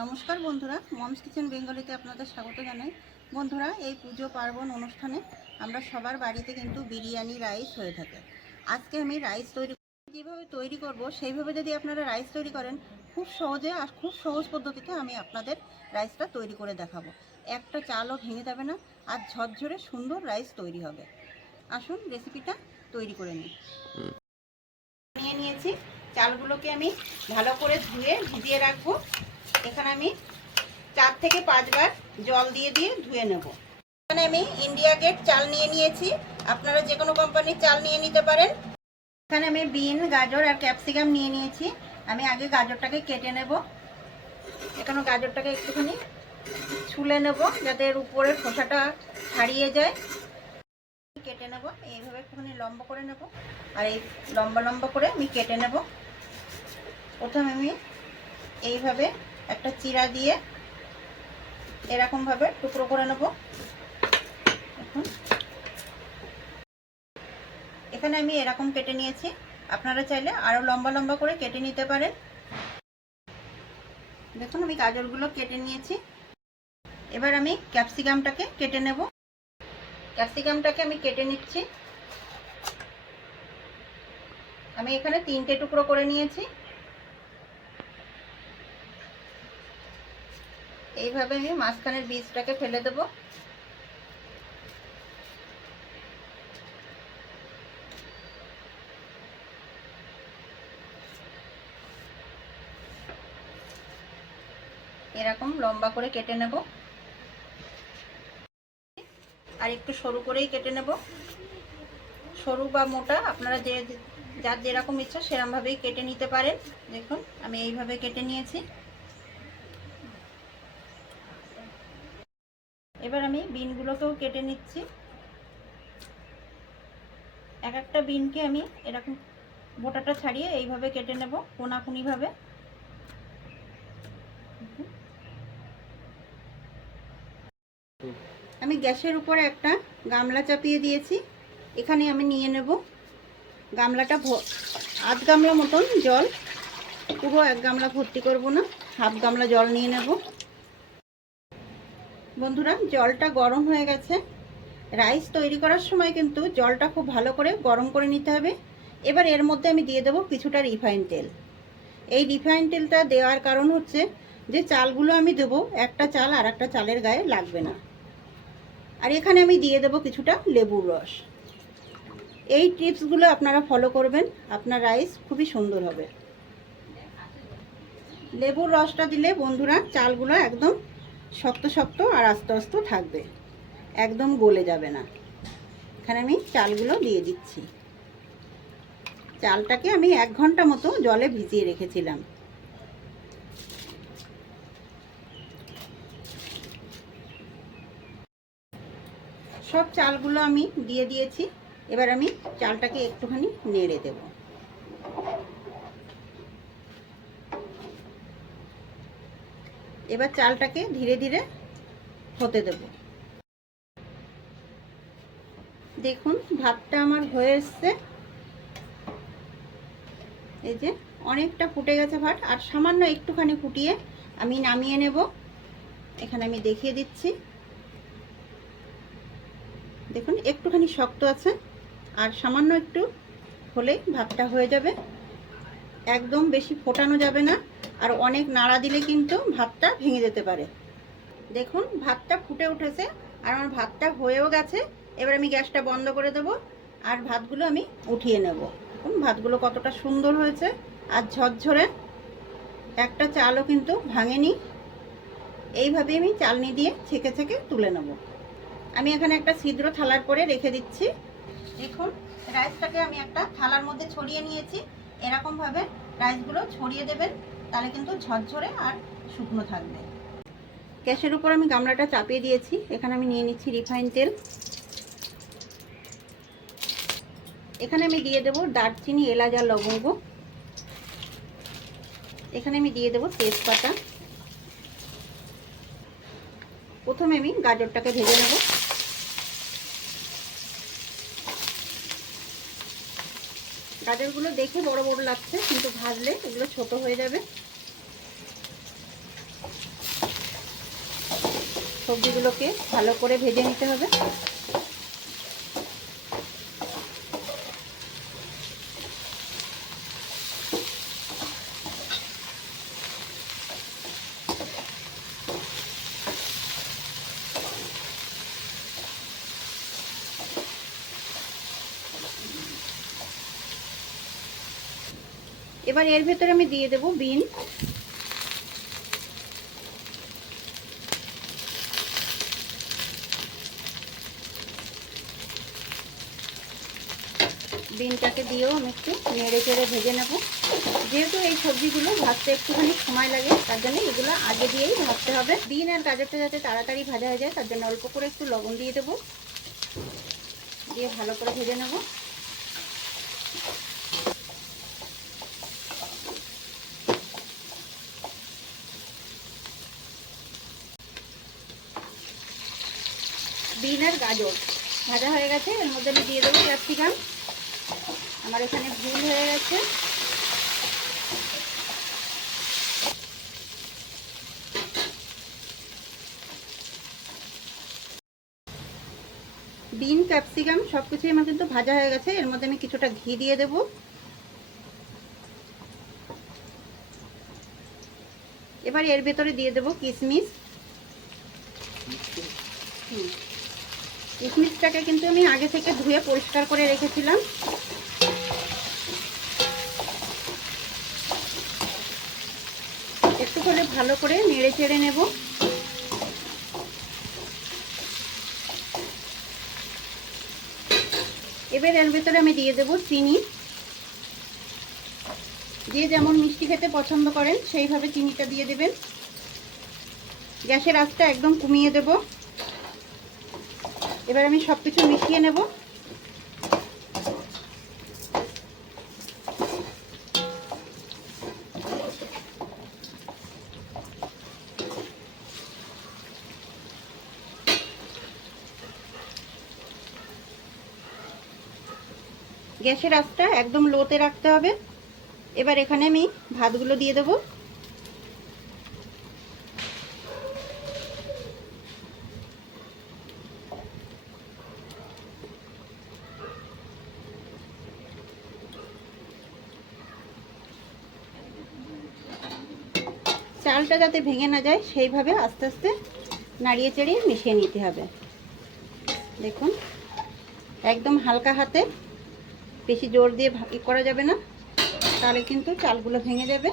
নমস্কার বন্ধুরা moms kitchen বেঙ্গলিতে আপনাদের স্বাগত জানাই। বন্ধুরা এই পুজো পার্বণ অনুষ্ঠানে আমরা সবার বাড়িতে কিন্তু বিরিয়ানি রাইস হয়ে থাকে। আজকে আমি রাইস তৈরি যেভাবে তৈরি করব সেইভাবে যদি আপনারা রাইস তৈরি করেন খুব সহজে আর খুব সহজ পদ্ধতিতে আমি আপনাদের রাইসটা তৈরি করে দেখাবো। একটা চালও ভেঙে যাবে না আর ঝরঝরে সুন্দর রাইস তৈরি হবে। আসুন রেসিপিটা তৈরি করে নিই। নিয়ে নিয়েছি। চালগুলোকে আমি ভালো করে ধুয়ে ভিজিয়ে রাখব। এখানে আমি চার থেকে পাঁচবার জল দিয়ে দিয়ে ধুয়ে নেব। এখানে আমি ইন্ডিয়া গেট চাল নিয়ে নিয়েছি। আপনারা যে কোনো কোম্পানির চাল নিয়ে নিতে পারেন। এখানে আমি বিন, গাজর আর ক্যাপসিকাম নিয়ে নিয়েছি। আমি আগে গাজরটাকে কেটে নেব। এখানে গাজরটাকে একটুখানি ছুলে নেব যাতে এর উপরের খোসাটা ছাড়িয়ে যায়। কেটে নেব। এইভাবে একটুখানি লম্বা করে নেব। আর এই লম্বা লম্বা করে আমি কেটে নেব। প্রথমে আমি এইভাবে একটা চিরা দিয়ে এরকমভাবে টুকরো করে নেব। এখন এখানে আমি এরকম কেটে নিয়েছি। আপনারা চাইলে আরও লম্বা লম্বা করে কেটে নিতে পারেন। দেখুন, আমি গাজরগুলো কেটে নিয়েছি। এবার আমি ক্যাপসিকামটাকে কেটে নেব। ক্যাপসিকামটাকে আমি কেটে নিচ্ছি। আমি এখানে তিনটে টুকরো করে নিয়েছি। এইভাবে আমি মাঝখানের বীজটাকে ফেলে দেব। এরকম লম্বা করে কেটে নেব। আর একটু সরু করেই কেটে নেব। সরু বা মোটা, আপনারা যে যার যেরকম ইচ্ছা সেরকমভাবেই কেটে নিতে পারেন। দেখুন, আমি এইভাবে কেটে নিয়েছি। এবার আমি বিনগুলোকেও কেটে নিচ্ছি। এক একটা বিনকে আমি এরকম বোটাটা ছাড়িয়ে এইভাবে কেটে নেব, কোনাকুনিভাবে। আমি গ্যাসের উপরে একটা গামলা চাপিয়ে দিয়েছি। এখানে আমি নিয়ে নেব গামলাটা আধ গামলা মতন জল। পুরো এক গামলা ভর্তি করব না, হাফ গামলা জল নিয়ে নেব। বন্ধুরা, জলটা গরম হয়ে গেছে। রাইস তৈরি করার সময় কিন্তু জলটা খুব ভালো করে গরম করে নিতে হবে। এবার এর মধ্যে আমি দিয়ে দেবো কিছুটা রিফাইন তেল। এই রিফাইন তেলটা দেওয়ার কারণ হচ্ছে যে চালগুলো আমি দেবো, একটা চাল আর একটা চালের গায়ে লাগবে না। আর এখানে আমি দিয়ে দেবো কিছুটা লেবুর রস। এই টিপসগুলো আপনারা ফলো করবেন, আপনার রাইস খুবই সুন্দর হবে। লেবুর রসটা দিলে বন্ধুরা, চালগুলো একদম শক্ত শক্ত আর আস্তে আস্তে থাকবে। একদম গলে যাবে না। এখানে আমি চালগুলো দিয়ে দিচ্ছি। চালটাকে আমি এক ঘণ্টা মতো জলে ভিজিয়ে রেখেছিলাম। সব চালগুলো আমি দিয়ে দিয়েছি। এবার আমি চালটাকে একটুখানি নেড়ে দেব। এবার চালটাকে ধীরে ধীরে হতে দেব। দেখুন, ভাতটা আমার হয়ে এসছে। এই যে অনেকটা ফুটে গেছে ভাত, আর সামান্য একটুখানি ফুটিয়ে আমি নামিয়ে নেব। এখানে আমি দেখিয়ে দিচ্ছি। দেখুন, একটুখানি শক্ত আছে, আর সামান্য একটু হলেই ভাতটা হয়ে যাবে। একদম বেশি ফোটানো যাবে না। আর অনেক নাড়া দিলে কিন্তু ভাতটা ভেঙে যেতে পারে। দেখুন, ভাতটা ফুটে উঠেছে আর আমার ভাতটা হয়েও গেছে। এবার আমি গ্যাসটা বন্ধ করে দেব আর ভাতগুলো আমি উঠিয়ে নেব। ভাতগুলো কতটা সুন্দর হয়েছে আর ঝরঝরে। একটা চালও কিন্তু ভাঙেনি। এইভাবে আমি চালনি দিয়ে ছেঁকে ছেঁকে তুলে নেব। আমি এখানে একটা ছিদ্র থালার পরে রেখে দিচ্ছি। দেখুন, রাইসটাকে আমি একটা থালার মধ্যে ছড়িয়ে নিয়েছি। এরকমভাবে রাইসগুলো ছড়িয়ে দেবেন। তাহলে কিন্তু ঝরঝরে আর শুকনো থাকবে। গ্যাসের উপর আমি গামলাটা চাপিয়ে দিয়েছি। এখানে আমি নিয়ে নিচ্ছি রিফাইন তেল। এখানে আমি দিয়ে দেবো দারচিনি, এলাচ আর লবঙ্গ। এখানে আমি দিয়ে দেবো তেজপাতা। প্রথমে আমি গাজরটাকে ভেজে নেব। গাজরগুলো দেখে বড় বড় লাগছে, কিন্তু ভাজলে এগুলো ছোট হয়ে যাবে। সবজিগুলোকে ভালো করে ভেজে নিতে হবে। এবার এর ভেতরে আমি দিয়ে দেব বিন। বিনটাকে দিয়েও আমি একটু নেড়ে চেড়ে ভেজে নেব। যেহেতু এই সবজিগুলো ভাজতে একটুখানি সময় লাগে, তার জন্য এগুলো আগে দিয়েই ভাজতে হবে। বিন আর গাজরটা যাতে তাড়াতাড়ি ভাজা হয়ে যায়, তার জন্য অল্প করে একটু লবণ দিয়ে দেবো। দিয়ে ভালো করে ভেজে নেব। বিন আর গাজর ভাজা হয়ে গেছে, এর মধ্যে আমি দিয়ে দেবো ক্যাপসিকাম। আমার এখানে ভুল হয়ে গেছে। বিন, ক্যাপসিকাম সব কিছুই আমার কিন্তু ভাজা হয়ে গেছে। এর মধ্যে আমি কিছুটা ঘি দিয়ে দেব। এবার এর ভেতরে দিয়ে দেব কিশমিশ কিশমিশটাকে কিন্তু আমি আগে থেকে ধুয়ে পরিষ্কার করে রেখেছিলাম। একটু করে ভালো করে নেড়ে চেড়ে নেব। এবার এর ভেতরে আমি দিয়ে দেব চিনি। যে যেমন মিষ্টি খেতে পছন্দ করেন, সেইভাবে চিনিটা দিয়ে দেবেন। গ্যাসের আঁচটা একদম কমিয়ে দেবো। এবার আমি সব কিছু মিশিয়ে নেব। গ্যাসের আঁচটা একদম লোতে রাখতে হবে। এবার এখানে আমি ভাতগুলো দিয়ে দেবো। চালটা যাতে ভেঙে না যায়, সেইভাবে আস্তে আস্তে নাড়িয়ে চাড়িয়ে মিশিয়ে নিতে হবে। দেখুন, একদম হালকা হাতে বেশি জোর দিয়ে ই করা যাবে না। তাহলে কিন্তু চালগুলো ভেঙে যাবে।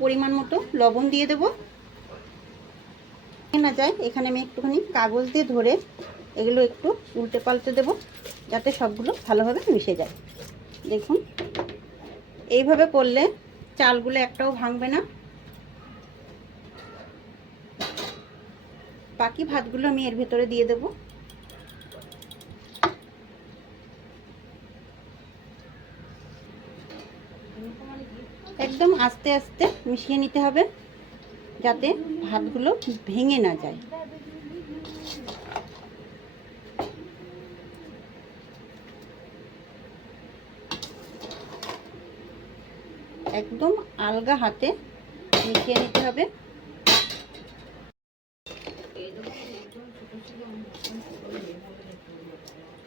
পরিমাণ মতো লবণ দিয়ে দেবো। না যায়, এখানে আমি একটুখানি কাগজ দিয়ে ধরে এগুলো একটু উল্টে পাল্টে দেব, যাতে সবগুলো ভালোভাবে মিশে যায়। দেখুন, এইভাবে করলে চালগুলো একটাও ভাঙবে না। বাকি ভাতগুলো আমি এর ভেতরে দিয়ে দেব একদম আস্তে আস্তে মিশিয়ে নিতে হবে যাতে ভাতগুলো ভেঙে না যায়। একদম আলগা হাতে মিশিয়ে নিতে হবে।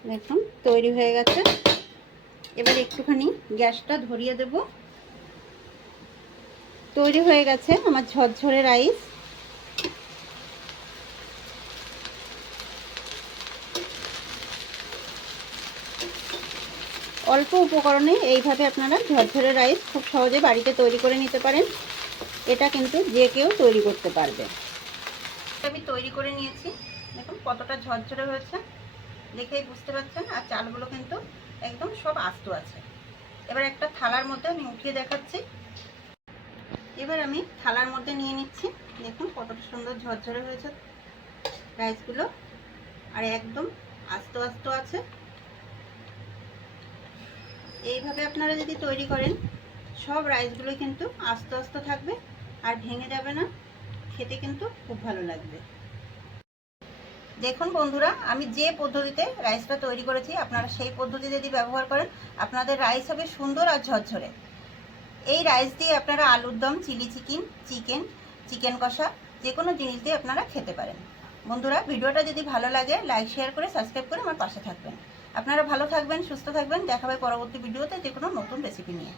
দেখুন তৈরি হয়ে গেছে। এবার একটুখানি গ্যাসটা ধরিয়ে দেব। তৈরি হয়ে গেছে আমার ঝরঝরে রাইস। অল্প উপকরণে এইভাবে আপনারা ঝরঝরে রাইস খুব সহজে বাড়িতে তৈরি করে নিতে পারেন। এটা কিন্তু যে কেউ তৈরি করতে পারবে। আমি তৈরি করে নিয়েছি। দেখুন কতটা ঝরঝরে হয়েছে। দেখেই বুঝতে পারছেন, আর চালগুলো কিন্তু একদম সব আস্ত আছে। এবার একটা থালার মধ্যে আমি উঠিয়ে দেখাচ্ছি। এবার আমি থালার মধ্যে নিয়ে নিচ্ছি। দেখুন কতটা সুন্দর ঝরঝরে হয়েছে রাইসগুলো আর একদম আস্ত আস্ত আছে। এইভাবে আপনারা যদি তৈরি করেন, সব রাইসগুলো কিন্তু আস্তে আস্তে থাকবে আর ভেঙে যাবে না। খেতে কিন্তু খুব ভালো লাগবে। দেখুন বন্ধুরা, আমি যে পদ্ধতিতে রাইসটা তৈরি করেছি, আপনারা সেই পদ্ধতি যদি ব্যবহার করেন, আপনাদের রাইস হবে সুন্দর আর ঝরঝরে। এই রাইস দিয়ে আপনারা আলুর দম চিলি চিকেন চিকেন চিকেন কষা, যে কোনো জিনিস দিয়ে আপনারা খেতে পারেন। বন্ধুরা, ভিডিওটা যদি ভালো লাগে লাইক শেয়ার করে সাবস্ক্রাইব করে আমার পাশে থাকবেন। আপনারা ভালো থাকবেন, সুস্থ থাকবেন। দেখাবে পরবর্তী ভিডিওতে যে কোনো নতুন রেসিপি নিয়ে।